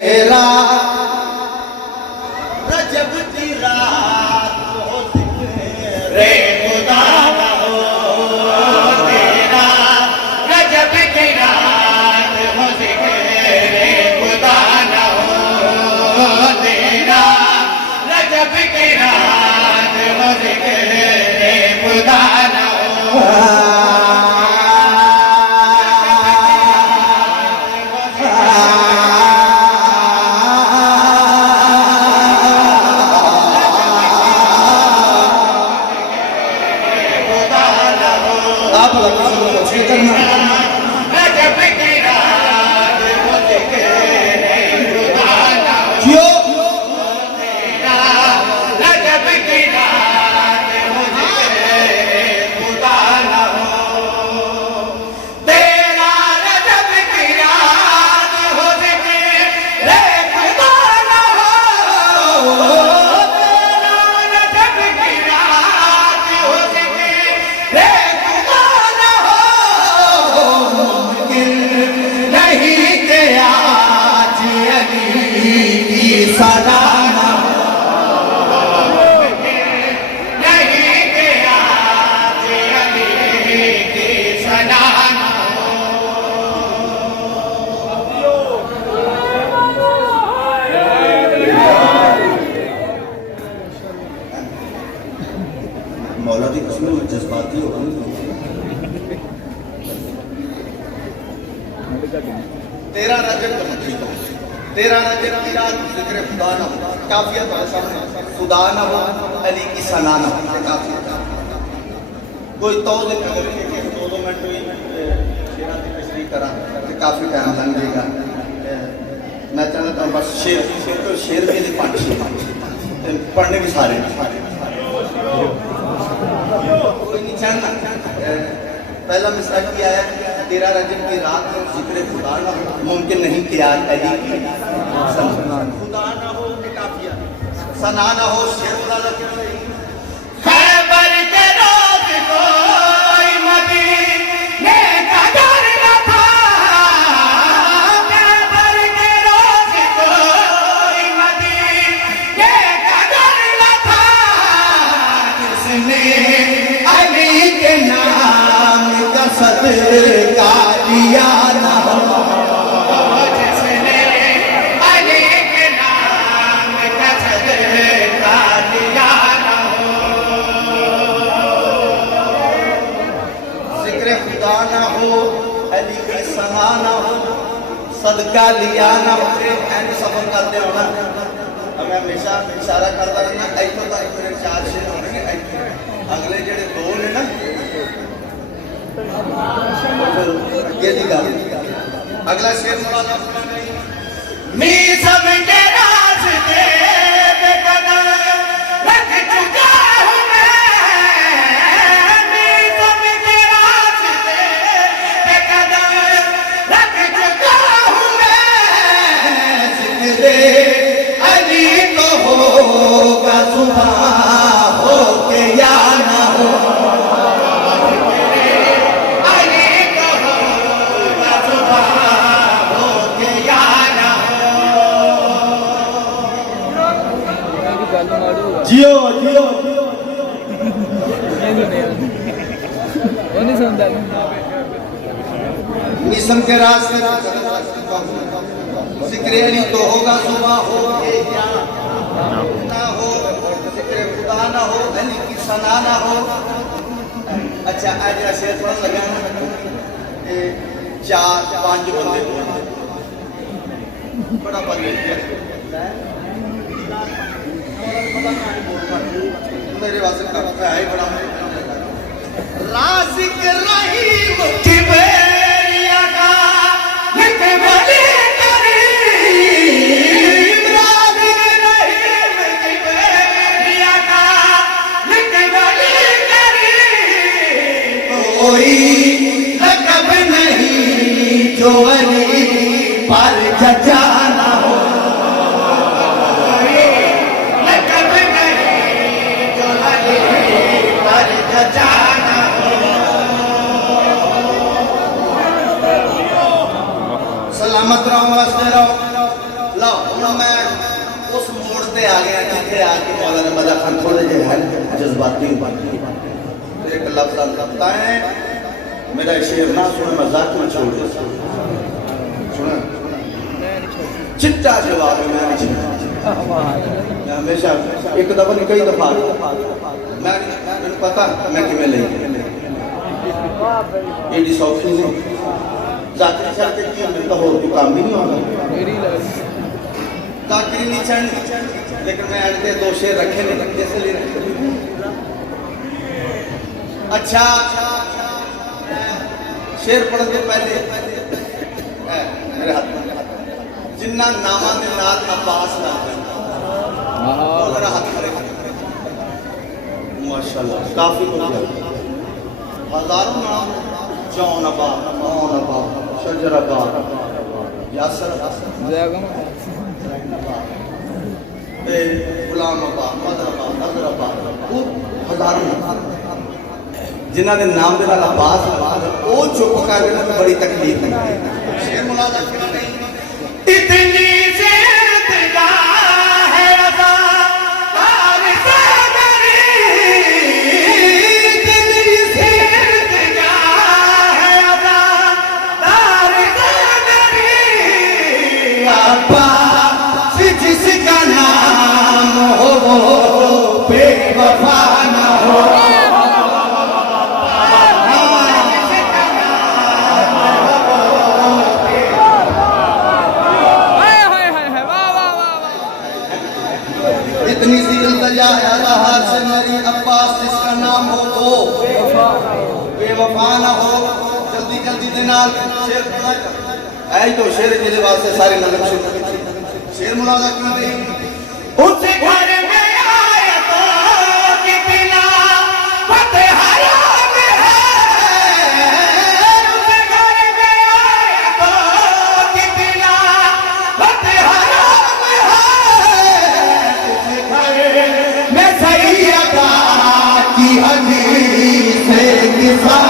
तेरा रजब की रात हो रे खुदा ना हो, तेरा रजब की रात हो रे खुदा ना हो, तेरा रजब की रात हो रे खुदा ना हो। मौला की कसम में जज्बाती हो तेरा रजब तेरा रजब की रात जिक्र खुदा ना हो, काफिया तो ऐसा खुदा ना हो, अली की सना ना हो, काफिया कोई तो दो मिनट शेरा की तशरीह करा काफी टाइम लग जाएगा। मैं चाहता हूँ बस शेर के लिए पढ़ने भी सारे कोई नहीं चाहता। पहला मिसरा किया है तेरा रजब की रात में जिक्र खुदा ना हो, मुमकिन नहीं कि आज अली की खुदा ना हो कि काफिया सना ना हो, शेर वाला खैबर के रोज कोई मदीने का घर न था, खैबर के रोज कोई मदीने का घर न था, जिसने अली के नाम का सदका लिया ना हो, जिसने अली के नाम का सदका लिया ना हो, जिक्र खुदा ना हो, अली की सना ना हो, सदका लिया ना हो। एंड सफर करते हो ना, मैं हमेशा इशारा करता रहना ऐसा तो मेरे चार शेर होने अगले जेडे दो ने ना ये अगला शेर मी सब के रास्ते बेकदर रख चुका हूं मैं, मी सब के रास्ते बेकदर रख चुका हूं मैं, जिक्रे अली को होगा सुबह हो के या ना हो, जियो जियो मिशन के रास्ते जिक्र अली तो होगा सुबह हो के क्या ना हो, जिक्र खुदा ना हो, अली की सना ना हो। अच्छा आज शेर पढ़न लगा चार पांच बंदे बड़ा बंदे मेरे वास्ते का है बड़ा राज़िक रहीम किबरिया का निकबले करीम, राज़िक रहीम किबरिया का निकबले करीम, कोई लक़ब नहीं जो अली पर जजा ना हो, जाना लो हुण मैं उस मोड़ ते आ गया जिथे आके मौलाना मदा खान थोड़े जे है जज्बाती फिर एक लफ्ज आता है मेरा शेर ना सुने मजाक में छोड़ दे सुना चिट्टा जवाब है मैं हमेशा एक दफा नहीं कई दफा मैं पता मैं किमें ले एडी सौखी नहीं जाकिर सर के की मिलता हो तो काम भी नहीं होगा जाकिर नहीं चढ़ लेकिन मैं अड़के दो शेर रखे नहीं कैसे ले रखे अच्छा शेर पढ़ के पहले मेरे हाथ में जिन्ना नामा दे नाल अब्बास नाल मेरा हाथ खड़े माशाल्लाह काफी हजारों नाम जौन अबा मौन अबा शजर अबा यासर गुलाम अबा मदर अबा नजर अबा हजारों जिन्हों के नाम के नाल अब्बास वो चुप कर देना तो बड़ी तकलीफ है शेर मुलाजा क्यों नहीं इतनी जिसका नाम हो वो बेवफा ना हो इतनी सी इल्तिजा है अल्लाह से मेरी अब्बास जिसका नाम हो वो बेवफा ना हो जल्दी जल्दी दे नाल शेर पढ़ा कर ऐ तो शेर के वास्ते सारे नजर शेर मुलाजा क्यों नहीं उस घर में आए तो कितना फतेह हराम है उस घर में आए तो कितना फतेह हराम है उस घर में सैयदा की हदीस से किसा